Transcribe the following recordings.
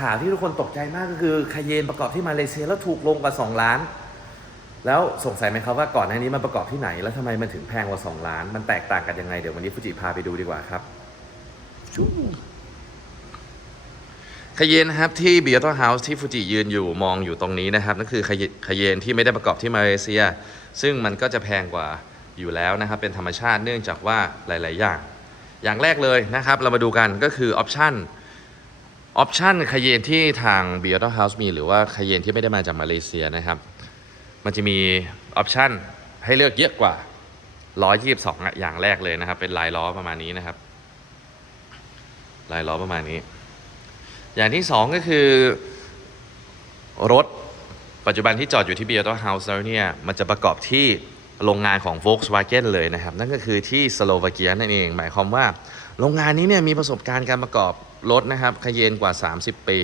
ข่าวที่ทุกคนตกใจมากก็คือคาเยนประกอบที่มาเลเซียแล้วถูกลงกว่า 2 ล้าน แล้วสงสัยไหมครับว่าก่อนหน้านี้มันประกอบที่ไหน แล้วทำไมมันถึงแพงกว่า 2 ล้าน มันแตกต่างกันยังไงเดี๋ยววันนี้ฟูจิพาไปดูดีกว่าครับคาเยนนะครับที่เบียร์ตเฮาส์ที่ฟูจิยืนอยู่มองอยู่ตรงนี้นะครับนั่นคือคาเยเยนที่ไม่ได้ประกอบที่มาเลเซีย ซึ่งมันก็จะแพงกว่าอยู่แล้วนะครับเป็นธรรมชาติเนื่องจากว่าหลาย ๆ อย่าง อย่างแรกเลยนะครับเรามาดูกันก็คือออปชั่น ออปชันคาเยนที่ทาง b e y o n d House มีหรือว่าคาเยนที่ไม่ได้มาจากมาเลเซียนะครับ มันจะมีออปชันให้เลือกเยอะกว่า 122อะอย่างแรกเลยนะครับ เป็นลายล้อประมาณนี้นะครับ ลายล้อประมาณนี้ อย่างที่สองก็คือ รถปัจจุบันที่จอดอยู่ที่ b e y o n d House แล้วเนี่ย มันจะประกอบที่โรงงานของ Volkswagen เลยนะครับ นั่นก็คือที่สโลวาเกียนั่นเอง หมายความว่า โรงงานนี้เนี่ยมีประสบการณ์การประกอบรถนะครับคาเยนกว่า 30 ปี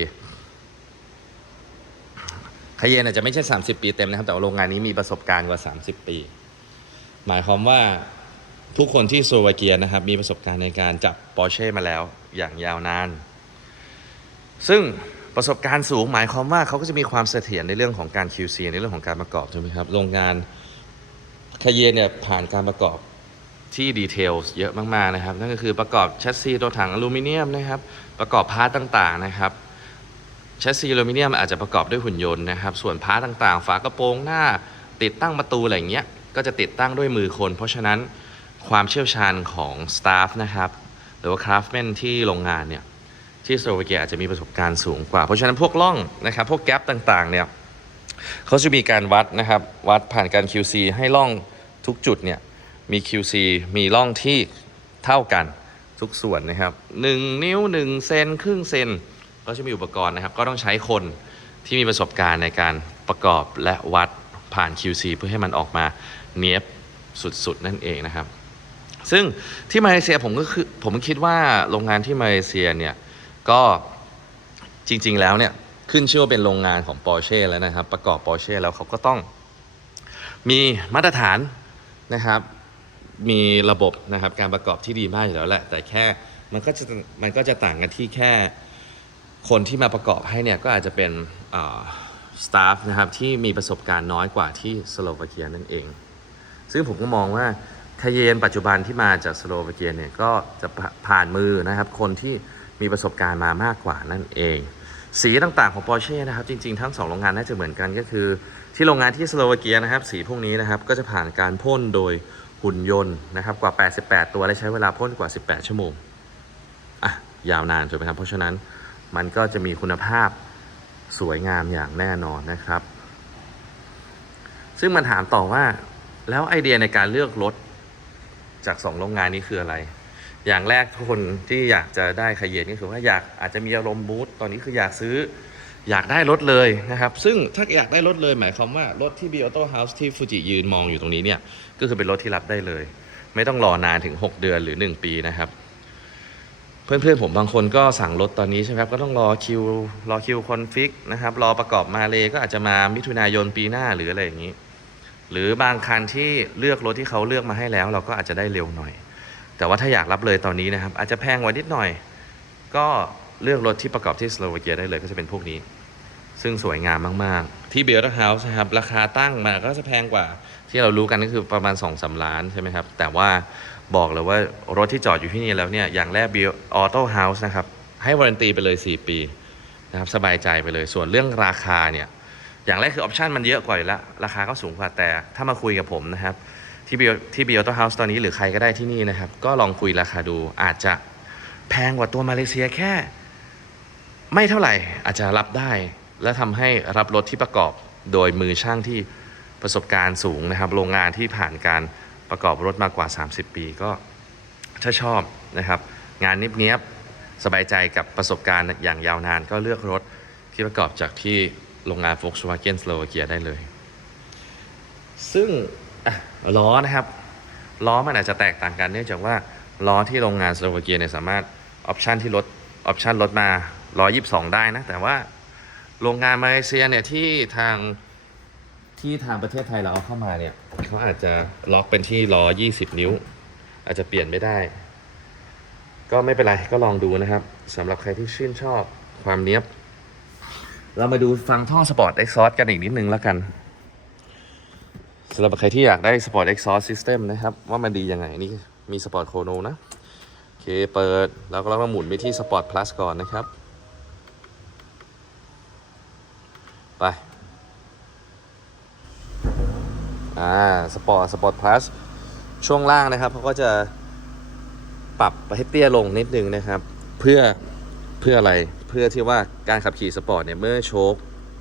คาเยนอาจจะไม่ใช่ 30 ปีเต็มนะครับ แต่ว่าโรงงานนี้มีประสบการณ์กว่า 30 ปี หมายความว่าทุกคนที่โลวาเกียนะครับ มีประสบการณ์ในการจับปอร์เช่มาแล้วอย่างยาวนาน ซึ่งประสบการณ์สูงหมายความว่าเขาก็จะมีความเสถียรในเรื่องของการ QC ในเรื่องของการประกอบใช่ไหมครับ โรงงานคาเยนเนี่ยผ่านการประกอบ ที่ดีเทลเยอะมากๆนะครับ นั่นก็คือประกอบแชสซีตัวถังอลูมิเนียมนะครับ ประกอบพาร์ตต่างๆนะครับแชสซีอลูมิเนียมอาจจะประกอบด้วยหุ่นยนต์นะครับ ส่วนพาร์ตต่างๆ ฝากระโปรงหน้า ติดตั้งประตูอะไรอย่างเงี้ยก็จะติดตั้งด้วยมือคน เพราะฉะนั้นความเชี่ยวชาญของสตาฟนะครับหรือว่าคราฟแมนที่โรงงานเนี่ยที่สโลวาเกียอาจจะมีประสบการณ์สูงกว่า เพราะฉะนั้นพวกล่องนะครับพวกแกลบต่างๆเนี่ยเขาจะมีการวัดนะครับวัดผ่านการ QC ให้ล่องทุกจุดเนี่ย มี QC มีร่องที่เท่ากันทุกส่วนนะครับ 1 นิ้ว 1 เซนครึ่งเซนก็จะมีอุปกรณ์นะครับ ก็ต้องใช้คนที่มีประสบการณ์ในการประกอบและวัดผ่าน QC เพื่อให้มันออกมาเนียบสุดๆ นั่นเองนะครับ ซึ่งที่มาเลเซียผมก็คือผมคิดว่าโรงงานที่มาเลเซียเนี่ย ก็จริงๆแล้วเนี่ย ขึ้นชื่อว่าเป็นโรงงานของ Porsche แล้วนะครับ ประกอบ Porsche แล้วเขาก็ต้องมีมาตรฐานนะครับ มีระบบนะครับการประกอบที่ดีมากอยู่แล้วแหละ แต่แค่มันก็จะมันก็จะต่างกันที่แค่คนที่มาประกอบให้เนี่ยก็อาจจะเป็นสตาฟนะครับที่มีประสบการณ์น้อยกว่าที่สโลวาเกียนั่นเอง ซึ่งผมก็มองว่าคาเยนปัจจุบันที่มาจากสโลวาเกียเนี่ยก็จะผ่านมือนะครับ คนที่มีประสบการณ์มามากกว่านั่นเอง สีต่างๆของ Porsche นะครับ จริงๆ ทั้งสองโรงงานน่าจะเหมือนกันก็คือ ที่โรงงานที่สโลวาเกียนะครับ สีพวกนี้นะครับก็จะผ่านการพ่นโดย หุ่นยนต์นะครับกว่า 88 ตัวและใช้เวลาพ่นกว่า 18 ชั่วโมงอะยาวนานถูกไหมครับ เพราะฉะนั้นมันก็จะมีคุณภาพสวยงามอย่างแน่นอนนะครับ ซึ่งมันถามต่อว่าแล้วไอเดียในการเลือกรถจากสองโรงงานนี้คืออะไร อย่างแรกทุกคนที่อยากจะได้คาเยนก็คือว่าอยากอาจจะมีอารมณ์บูตตอนนี้คืออยากซื้อ อยากได้รถเลยนะครับ ซึ่งถ้าอยากได้รถเลย หมายความว่ารถที่ b ิ o โตเฮาส์ที่ฟูจิยืนมองอยู่ตรงนี้เนี่ย ก็คือเป็นรถที่รับได้เลย ไม่ต้องรอนานถึง 6 เดือนหรือ 1 ปีนะครับ เพื่อนๆผมบางคนก็สั่งรถตอนนี้ใช่ไหมครับ ก็ต้องรอคิวรอคิวคอนฟิกนะครับ รอประกอบมาเลยก็อาจจะมามิถุนายนปีหน้าหรืออะไรอย่างนี้ หรือบางคันที่เลือกรถที่เขาเลือกมาให้แล้ว เราก็อาจจะได้เร็วหน่อย แต่ว่าถ้าอยากรับเลยตอนนี้นะครับ อาจจะแพงกว่านิดหน่อย ก็ เลือกรถที่ประกอบที่สโลวาเกียได้เลยก็จะเป็นพวกนี้ ซึ่งสวยงามมาก ๆ ที่เบลต์เฮาส์นะครับ ราคาตั้งมาก็จะแพงกว่า ที่เรารู้กันก็คือประมาณ2อสาล้านใช่ไหมครับ แต่ว่าบอกเลยว่ารถที่จอดอยู่ที่นี่แล้วเนี่ย อย่างแรกเบลออโต้เฮาส์นะครับ ให้วารันตีไปเลย 4 ปีนะครับสบายใจไปเลยส่วนเรื่องราคาเนี่ยอย่างแรกคือออปชันมันเยอะกว่าอยู่แล้ว ราคาก็สูงกว่าแต่ถ้ามาคุยกับผมนะครับที่เบลที่เบลต์เฮาส์ตอนนี้หรือใครก็ได้ที่นี่นะครับ ก็ลองคุยราคาดูอาจจะแพงกว่าตัวมาเลเซียแค่ ไม่เท่าไหร่อาจจะรับได้ และทำให้รับรถที่ประกอบโดยมือช่างที่ประสบการณ์สูงนะครับ โรงงานที่ผ่านการประกอบรถมากกว่า 30 ปีก็ถ้าชอบนะครับ งานเนี้ยบๆสบายใจกับประสบการณ์อย่างยาวนานก็เลือกรถที่ประกอบจากที่โรงงาน Volkswagen Slovakia ได้เลย ซึ่งล้อนะครับ ล้อมันอาจจะแตกต่างกันเนื่องจากว่าล้อที่โรงงานสโลวาเกียเนี่ยสามารถออปชันที่ลดออปชันลดมา 122 ได้นะ แต่ว่าโรงงานมาเลเซียเนี่ยที่ทางที่ทางประเทศไทยเราเอาเข้ามาเนี่ยเขาอาจจะล็อกเป็นที่ล้อ20 นิ้ว อาจจะเปลี่ยนไม่ได้ ก็ไม่เป็นไรก็ลองดูนะครับสำหรับใครที่ชื่นชอบความเนี้ยบ เรามาดูฟังท่อสปอร์ตเอ็กซอสกันอีกนิดนึงแล้วกันสำหรับใครที่อยากได้สปอร์ตเอ็กซอสซิสเต็มนะครับ ว่ามันดียังไงนี่มีสปอร์ตโคโนนะ โอเค เปิด แล้วก็เราก็หมุนไปที่สปอร์ตพลัสก่อนนะครับ ไปอ่าสปอร์ตสปอร์ตพลัสช่วงล่างนะครับเขาก็จะปรับให้เตี้ยลงนิดนึงนะครับ เพื่อเพื่ออะไรเพื่อที่ว่าการขับขี่สปอร์ตเนี่ยเมื่อโชค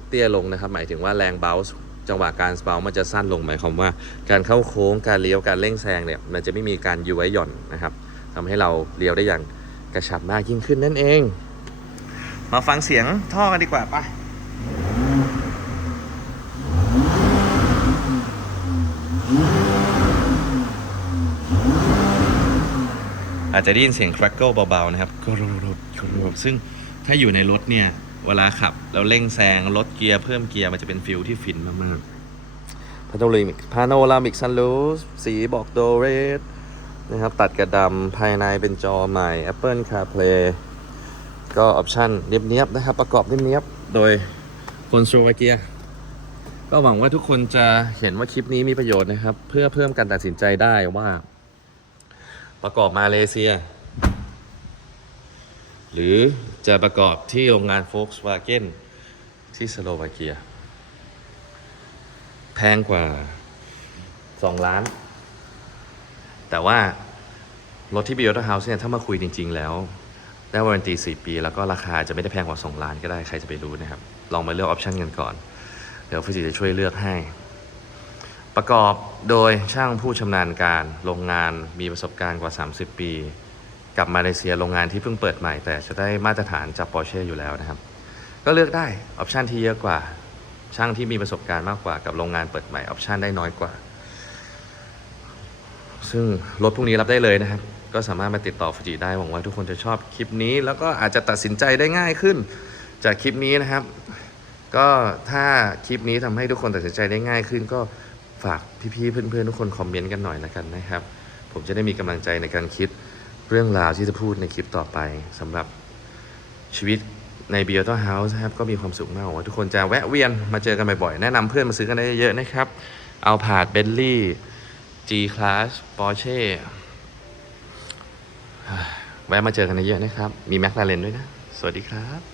เตี้ยลงนะครับ หมายถึงว่าแรงเบลส์จังหวะการสเบลมันจะสั้นลงหมายความว่า การเข้าโค้งการเลี้ยวการเร่งแซงเนี่ยมันจะไม่มีการย้วยหย่อนนะครับทำให้เราเลี้ยวได้อย่างกระชับมากยิ่งขึ้นนั่นเอง มาฟังเสียงท่อกันดีกว่าปะ อาจจะได้ยินเสียง crackle เบาๆนะครับกรุบกรุบกรุบซึ่งถ้าอยู่ในรถเนี่ย เวลาขับแล้วเร่งแซงลดเกียร์เพิ่มเกียร์มันจะเป็นฟิลที่ฟินมากๆพาโนรามิกพาโนรามิกซันลูสสีบอกโดเรสนะครับตัดกระดำภายในเป็นจอใหม่ Apple CarPlay ก็ออปชั่นเนียบๆนะครับ ประกอบเนียบๆโดยคนสโลวาเกียก็หวังว่าทุกคนจะเห็นว่าคลิปนี้มีประโยชน์นะครับ เพื่อเพิ่มการตัดสินใจได้ว่า ประกอบมาเลเซีย หรือจะประกอบที่โรงงาน Volkswagen ที่สโลวาเกีย แพงกว่า 2 ล้าน แต่ว่ารถที่ b i o t a House เนี่ย ถ้ามาคุยจริง ๆ แล้ว ได้วารันตี 4 ปี แล้วก็ราคาจะไม่ได้แพงกว่า 2 ล้านก็ได้ใครจะไปรู้นะครับ ลองมาเลือกออปชันกันก่อน เดี๋ยวฟิจิจะช่วยเลือกให้ ประกอบโดยช่างผู้ชำนาญการโรงงานมีประสบการณ์กว่า 30 ปี กับมาเลเซียโรงงานที่เพิ่งเปิดใหม่ แต่จะได้มาตรฐานจากปอร์เช่อยู่แล้วนะครับ ก็เลือกได้ออปชันที่เยอะกว่า ช่างที่มีประสบการณ์มากกว่ากับโรงงานเปิดใหม่ออปชันได้น้อยกว่า ซึ่งรถพวกนี้รับได้เลยนะครับ ก็สามารถมาติดต่อฟูจิได้หวังว่าทุกคนจะชอบคลิปนี้ แล้วก็อาจจะตัดสินใจได้ง่ายขึ้น จากคลิปนี้นะครับ ก็ถ้าคลิปนี้ทำให้ทุกคนตัดสินใจได้ง่ายขึ้นก็ ฝากพี่ๆเพื่อนๆทุกคนคอมเมนต์กันหน่อยละกันนะครับ ผมจะได้มีกำลังใจในการคิดเรื่องราวที่จะพูดในคลิปต่อไปสำหรับชีวิตใน b i o t o House นะครับก็มีความสุขมากหวังว่าทุกคนจะแวะเวียนมาเจอกันบ่อยๆ แนะนำเพื่อนมาซื้อกันได้เยอะๆนะครับ เอาผาดเบนลี่ G Class Porsche แวะมาเจอกันเยอะๆนะครับ มีแมคลาเรนด้วยนะ สวัสดีครับ